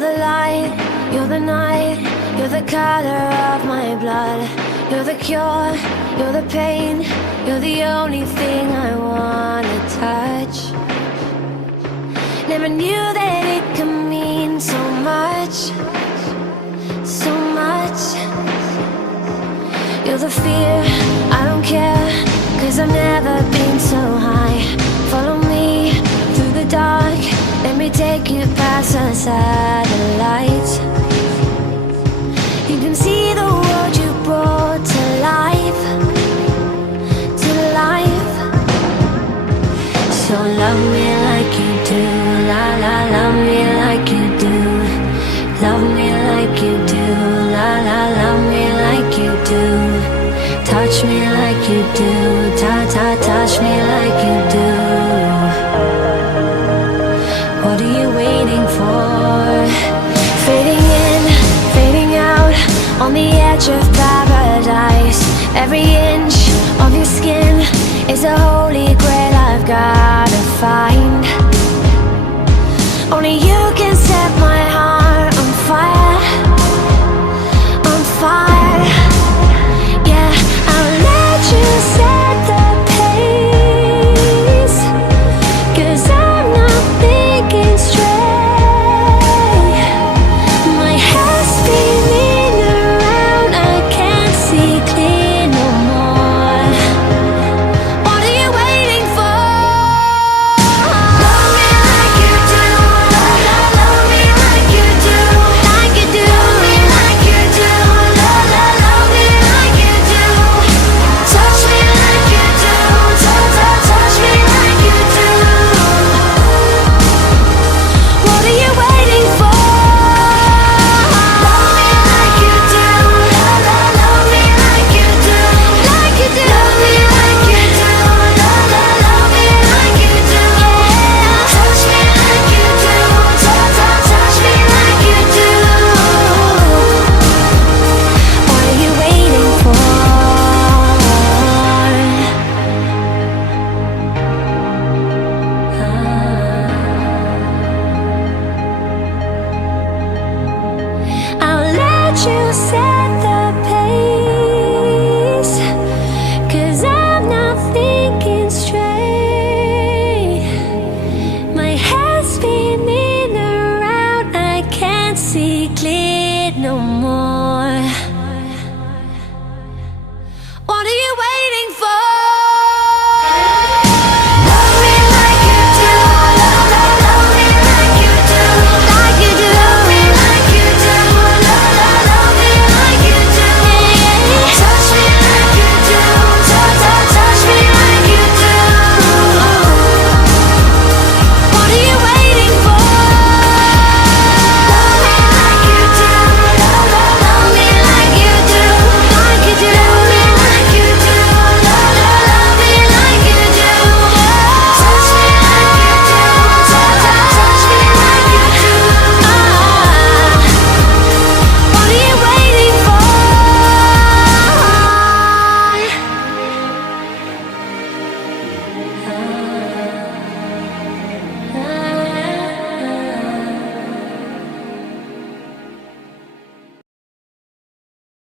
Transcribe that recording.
the light, you're the night, you're the color of my blood. You're the cure, you're the pain, you're the only thing I wanna touch. Never knew that it could mean so much, so much. You're the fear, I don't care, 'cause I've never been so high. Follow me through the dark, let me take you past the satellites. You can see the world you brought to life, to life. So love me like you do, la la, love me like you do. Love me like you do, la la, love me like you do. Touch me like you do, ta ta, touch me like you do. What are you waiting for? Fading in, fading out, on the edge of paradise. Every inch of your skin is a holy grail I've gotta find. Only you can set my heart on fire.